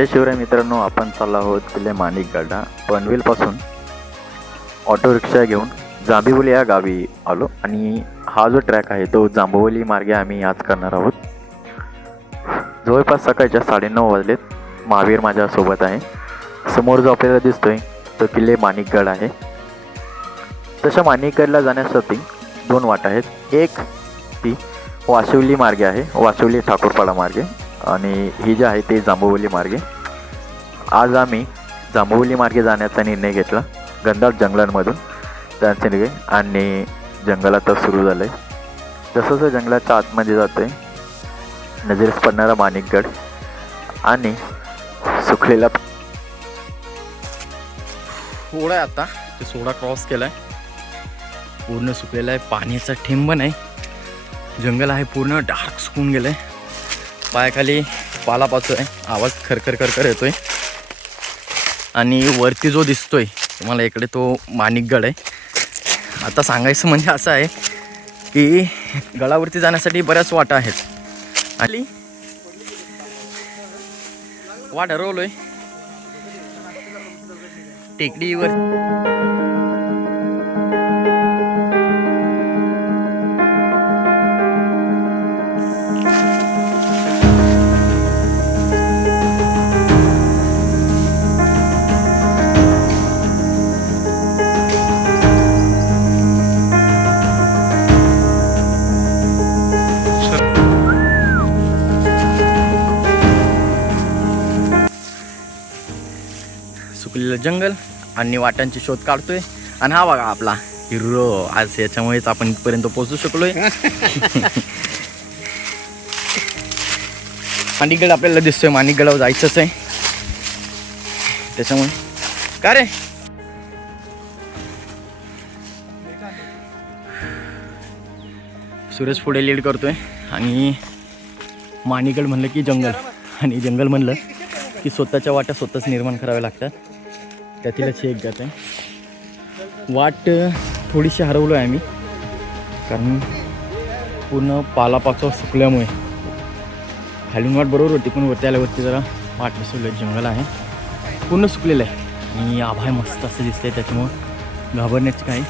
जय शिवराय मित्रांनो, आपण चाललो आहोत किल्ले माणिकगडा. पनवेलपासून ऑटो रिक्षा घेऊन जांभिवली या गावी आलो आणि हा जो ट्रॅक आहे तो जांभवली मार्गे आम्ही आज करणार आहोत. जवळपास सकाळच्या 9:30 वाजलेत. महावीर माझ्यासोबत आहे. समोर जो आपल्याला दिसतोय तो किल्ले माणिकगड आहे. तशा माणिकगडला जाण्यासाठी 2 वाटा आहेत. एक ती वाशिवली मार्गे आहे, वाशिवली ठाकूरपाडा मार्गे, आणि ही जी आहे ते जांभवली मार्गे. आज आम्ही जांभवली मार्गे जाण्याचा निर्णय घेतला. घनदाट जंगलांमधून जाण्याचा निर्णय आणि जंगल आता सुरू झालं आहे. जसं जसं जंगलाच्या आतमध्ये जातो आहे नजरेस पडणारा माणिकगड आणि सुखलेला सोडा आहे. आता ते सोडा क्रॉस केला आहे, पूर्ण सुकलेला आहे, पाण्याचा ठेंब नाही. जंगल आहे पूर्ण डार्क सुकून गेलं आहे. पायाखाली पाला पाचतो आहे, आवाज खरखर खरखर येतो आहे. आणि वरती जो दिसतोय तुम्हाला इकडे तो माणिकगड आहे. आता सांगायचं म्हणजे असं आहे की गडावरती जाण्यासाठी बऱ्याच वाटा आहेत. आणि वाट हरवलोय टेकडीवर. सुकलेलं जंगल आणि वाटांची शोध काढतोय. आणि हा बघा आपला हिरो, आज याच्यामुळेच आपण इथपर्यंत पोहोचू शकलोय. माणिकगड आपल्याला दिसतोय, माणिकगडावर जायचंच आहे त्याच्यामुळे. का रे सूरज पुढे लीड करतोय. आणि माणिकगड म्हणलं की जंगल, आणि जंगल म्हणलं की स्वतःच्या वाटा स्वतःच निर्माण कराव्या लागतात. त्यातीलच हे एक जात आहे. वाट थोडीशी हरवलो आहे आम्ही, कारण पूर्ण पालापाचोळा सुकल्यामुळे. खालून वाट बरोबर होती पण वरती आल्यावरती जरा वाट मिसळलं. जंगल आहे पूर्ण सुकलेलं आहे आणि आभाळ मस्त असं दिसतंय, त्याच्यामुळं घाबरण्याची काही.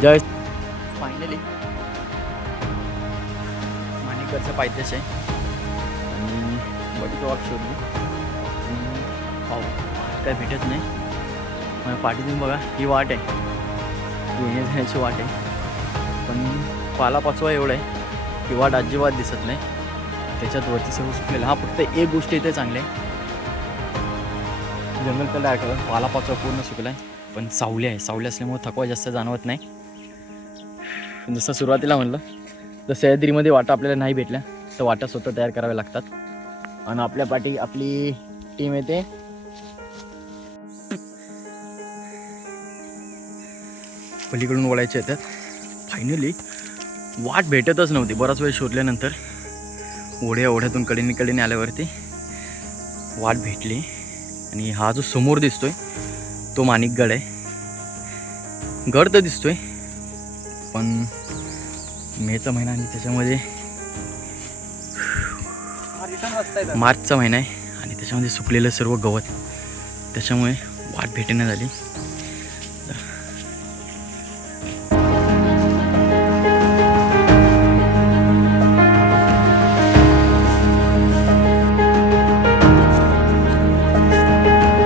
ज्यावेळेस फायनली माणिकगडचा पायथ्याश आहे आणि बटी वाट शोधली. काय भेटत नाही. माझ्या पाठीतून बघा ही वाट आहे, येण्या जाण्याची वाट आहे, पण पालापाचोळा एवढा आहे की वाट अजिबात दिसत नाही. त्याच्यात वरती सगळं सुकलेलं. हा फक्त एक गोष्ट इथे चांगली आहे, जंगल तर डायरेक्ट पालापाचोळा पूर्ण सुकला आहे, पण सावली आहे. सावली असल्यामुळे थकवा जास्त जाणवत नाही. जसं सुरुवातीला म्हणलं, जर सह्याद्रीमध्ये वाटा आपल्याला नाही भेटल्या तर वाटा स्वतः तयार कराव्या लागतात. आणि आपल्या पाठी आपली टीम येते. पलीकडून वळायचे येतात. फायनली वाट भेटतच नव्हती. बराच वेळ शोधल्यानंतर ओढ्यातून कडेने आल्यावरती वाट भेटली. आणि हा जो समोर दिसतोय तो माणिकगड आहे. गड तर दिसतोय पण मेचा महिना आणि त्याच्यामध्ये मार्चचा महिना आहे आणि त्याच्यामध्ये सुकलेलं सर्व गवत, त्याच्यामुळे वाट भेटेना झाली.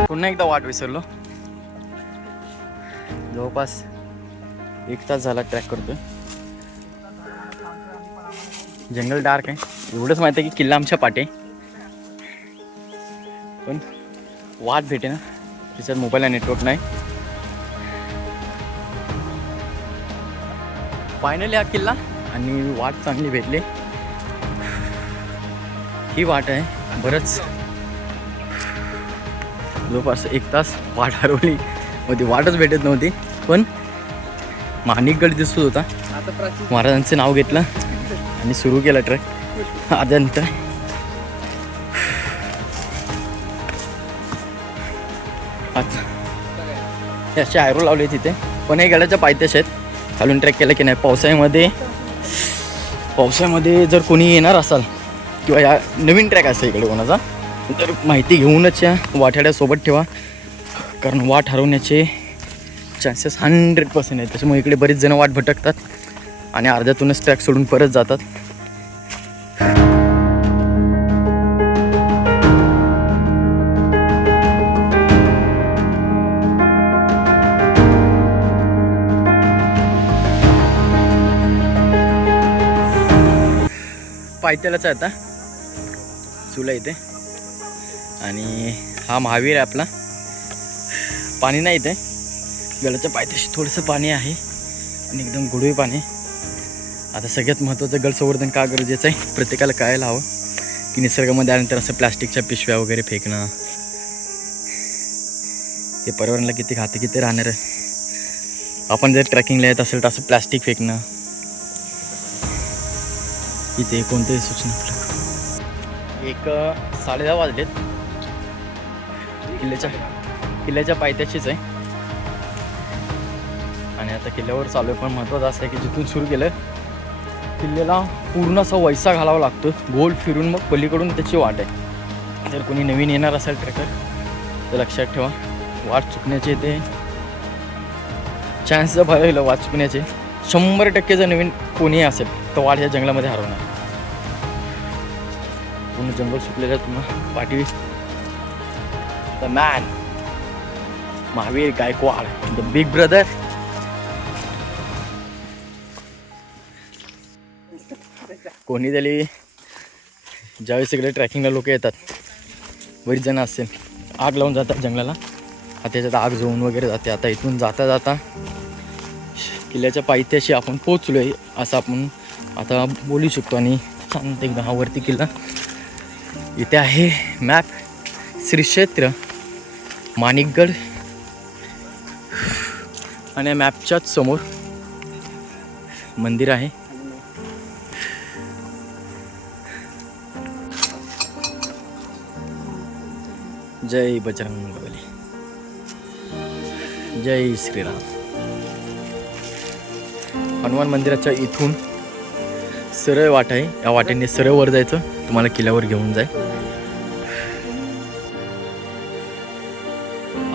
पुन्हा एकदा वाट विसरलो. जवळपास 1 तास झाला ट्रॅक करतोय. जंगल डार्क आहे, एवढंच माहिती आहे की किल्ला आमच्या पाठी, पण वाट भेटे ना. त्याच्यात मोबाईलला नेटवर्क नाही. फायनली हा किल्ला आणि वाट चांगली भेटली. ही वाट आहे बरंच जवळपास 1 तास वाट हरवली. मग ती वाटच भेटत नव्हती, पण माणिकगड दिसत होता. महाराजांचं नाव घेतलं आणि सुरू केला ट्रॅक. आद्यंत असे आयरो लावले तिथे, पण हे गडाच्या पायथ्याश आहेत. खालून ट्रॅक केला की नाही. पावसाळ्यामध्ये जर कोणी येणार असाल किंवा या नवीन ट्रॅक असेल इकडे कोणाचा, तर माहिती घेऊनच या वाठाड्यासोबत ठेवा, कारण वाट हरवण्याचे चान्सेस 100% आहेत. त्याच्यामुळे इकडे बरेच जण वाट भटकतात आणि अर्ध्यातूनच ट्रॅक सोडून परत जातात. पायथ्यालाच आहे आता चुला इथे, आणि हा महावीर आहे आपला. पाणी नाही इथे, गडाच्या पायथ्याशी थोडंसं पाणी आहे आणि एकदम गोडवे पाणी. आता सगळ्यात महत्त्वाचं गड संवर्धन का गरजेचं आहे प्रत्येकाला कळायला हवं, की निसर्गामध्ये आल्यानंतर असं प्लास्टिकच्या पिशव्या वगैरे फेकणं हे पर्यावरणाला किती घातक किती राहणार आहे. आपण जर ट्रेकिंगला येत असेल तर असं प्लास्टिक फेकणं, इथे कोणतेही सूचना फलक. 10:30 वाजलेत. किल्ल्याच्या पायथ्याशीच आहे आणि आता किल्ल्यावर चालू आहे. पण महत्त्वाचं असं आहे की जिथून सुरू केलं किल्ल्याला पूर्ण असा वैसा घालावा लागतो, गोल फिरून मग पलीकडून त्याची वाट आहे. जर कोणी नवीन येणार असेल ट्रेकर तर लक्षात ठेवा, वाट चुकण्याचे ते चान्स जर भरलं वाट चुकण्याचे 100% जर नवीन कोणी असेल तर वाट या जंगलामध्ये हरवणार. पूर्ण जंगल सुकलेलं तुम्हाला पाठी. The man Mahavir Gaikwad, the big brother. कोणी तरी ज्यावेळेस इकडे ट्रॅकिंगला लोक येतात, बरीच जण असेल, आग लावून जातात जंगलाला. आता त्याच्यात आग जळून वगैरे जाते. आता इथून जाता जाता किल्ल्याच्या पायथ्याशी आपण पोचलो आहे असं आपण आता बोलू शकतो. आणि शांत एकदम हा वरती किल्ला. इथे आहे मॅप, श्री क्षेत्र माणिकगड, आणि या मॅपच्याच समोर मंदिर आहे. जय बजरंगबली, जय श्रीराम. हनुमान मंदिराच्या इथून सरळ वाट आहे, या वाटेने सरळ वर जायचं, तुम्हाला किल्ल्यावर घेऊन जाईल.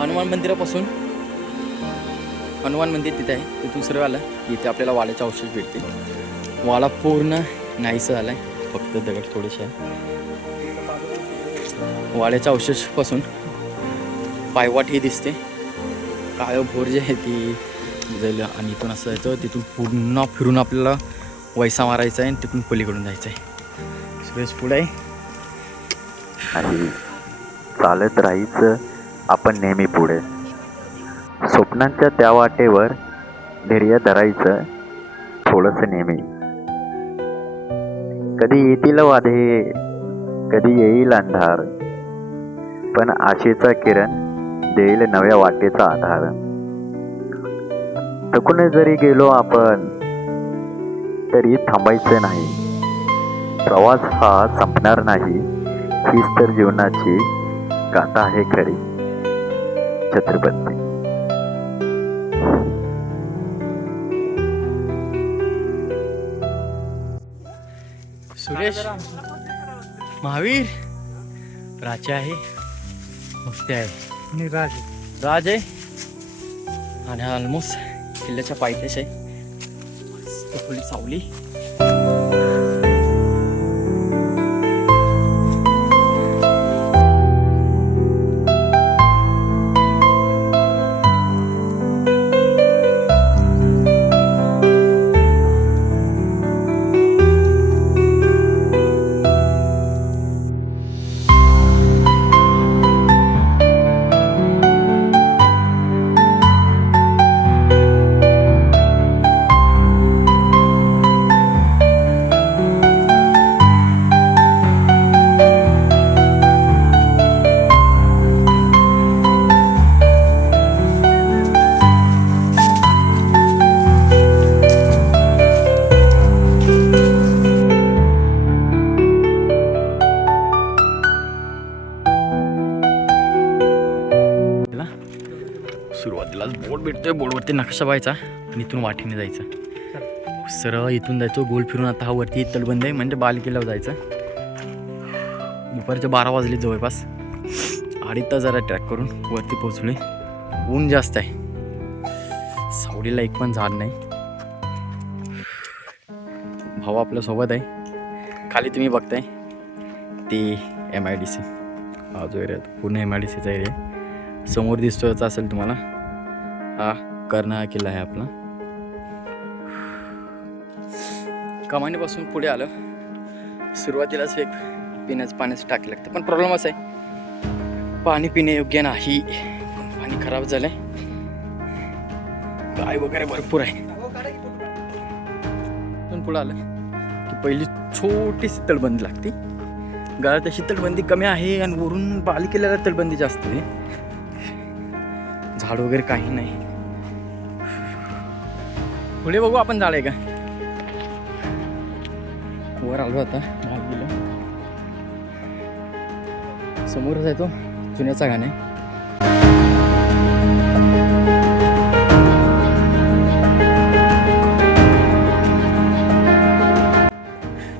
हनुमान मंदिरापासून हनुमान मंदिर तिथे आहे, तिथून सरळ आलं की इथे आपल्याला वाड्याचे अवशेष भेटतील. वाडा पूर्ण नाहीसं झाला आहे, फक्त दगड थोडेसे आहे. वाड्याच्या अवशेषपासून पायवाट ही दिसते, काळं भोर जे आहे ती जायला, आणि इथून असं जायचं, तिथून पूर्ण फिरून आपल्याला वैसा मारायचा आहे आणि तिथून पलीकडून जायचं आहे. सुरेश पुढे आणि चालत राहायचं आपण नेहमी पुढे. स्वप्नांच्या त्या वाटेवर धैर्य धरायचं थोडंसं नेहमी. कधी येतील वादे, कधी येईल अंधार, पण आशेचा किरण देईल नव्या वाटेचा आधार. थकून जरी गेलो आपण तरी थांबायचं नाही. प्रवास हा संपणार नाही, हीच तर जीवनाची गाथा आहे खरी. छत्रपती. सुरेश, महावीर, राजा आहे, मुक्ती आहे आणि राज आहे, आणि ऑलमोस्ट किल्ल्याच्या पायथ्याशी आहे. मस्त खुली सावली. सुरुवातीलाच बोर्ड भेटतोय, बोर्डवरती नकाशा पाहायचा आणि इथून वाटेने जायचं. सरळ इथून जायचो, गोल फिरून. आता हा वरती तटबंद आहे, म्हणजे बाल किल्ल्यावर जायचं. दुपारचे 12 वाजले जवळपास. 2.5 तास जरा ट्रॅक करून वरती पोहोचलोय. ऊन जास्त आहे, सावलीला एक पण झाड नाही. भाऊ आपल्या सोबत आहे. खाली तुम्ही बघताय ती MIDC हा जो एरिया पूर्ण MIDCचा एरिया आहे. समोर दिसतोच असेल तुम्हाला, हा कर्नाळा किल्ला आहे आपला. कमानीपासून पुढे आलं, सुरुवातीलाच एक पिण्याचं पाण्याचं टाकी लागतं. पण प्रॉब्लेम असा आहे, पाणी पिण्यायोग्य नाही, पाणी खराब झालंय. गाय वगैरे भरपूर आहे. पुढे आलं की पहिली छोटीशी तटबंदी लागते. गाळात तशी तटबंदी कमी आहे आणि वरून बालिकेला तटबंदी जास्त आहे. झाड वगैरे काही नाही. पुढे बघू आपण झाड आहे का. वर आलो आता, माग गेलो. समोरच आहे तो जुन्याचा घाण आहे.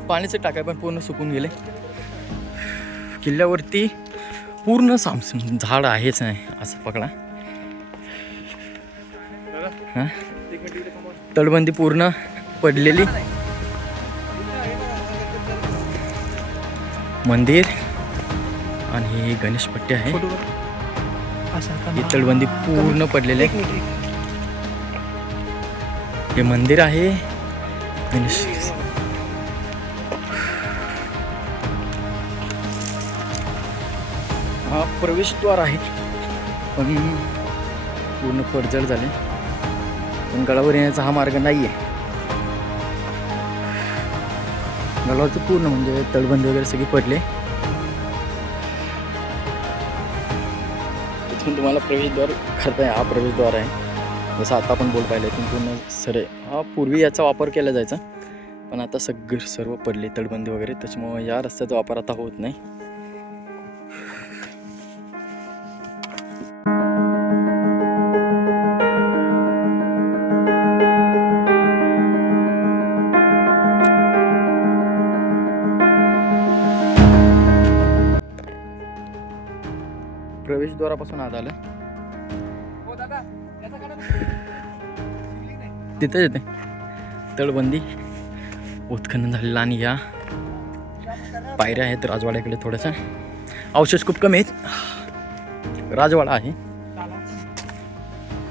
पाण्याचे टाके पण पूर्ण सुकून गेले. किल्ल्यावरती पूर्ण सामसूम झाड आहेच नाही असं पकडा. तटबंदी पूर्ण पडलेली. मंदिर आणि ही गणेशपट्टी आहे. ही तटबंदी पूर्ण पडलेली आहे. हे मंदिर आहे गणेश. हा प्रवेशद्वार आहे पण पूर्ण पडझड झाले. पण गडावर येण्याचा हा मार्ग नाही आहे. गडावरचं पूर्ण म्हणजे तटबंदी वगैरे सगळी पडले. इथून तुम्हाला प्रवेशद्वार करताय. हा प्रवेशद्वार आहे, जसं आता आपण बोल पाहिलं. इथून पूर्ण सरे हा पूर्वी याचा वापर केला जायचा, पण आता सर्व पडले तटबंदी वगैरे, त्याच्यामुळे या रस्त्याचा वापर आता होत नाही. प्रवेशद्वारापासून आत आलं तिथेच येते तटबंदी उत्खनन झालेलं. आणि या पायऱ्या आहेत राजवाड्याकडे. थोड्याशा अवशेष खूप कमी आहेत. राजवाडा आहे,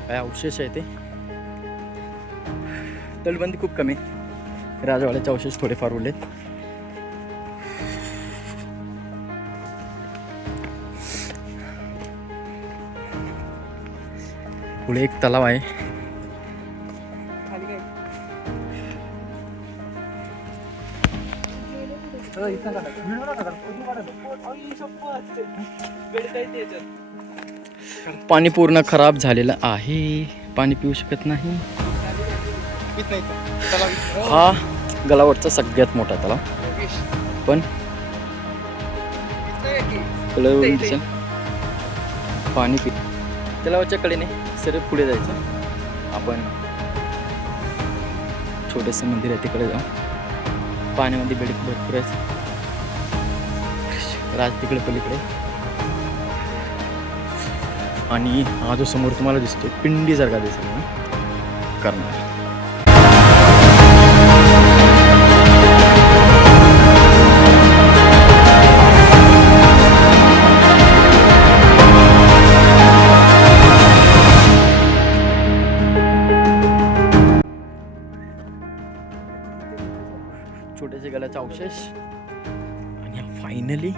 काय अवशेष आहे ते. तटबंदी खूप कमी, राजवाड्याचे अवशेष थोडेफार उरलेत. पुढे एक तलाव आहे. पाणी पूर्ण खराब झालेलं आहे, पाणी पिऊ शकत नाही. हा गडावरचा सगळ्यात मोठा तलाव, पण पाणी पि तलावाच्या कडेने सरळ पुढे जायचं. आपण छोटंसं मंदिर आहे तिकडे जाऊ. पाण्यामध्ये बेडक भरपूर आहे. राज तिकडे पलीकडे. आणि हा जो समोर तुम्हाला दिसतोय पिंडीसारखा दिसतो करणार. छोट्याच्या गडाचा अवशेष. आणि फायनली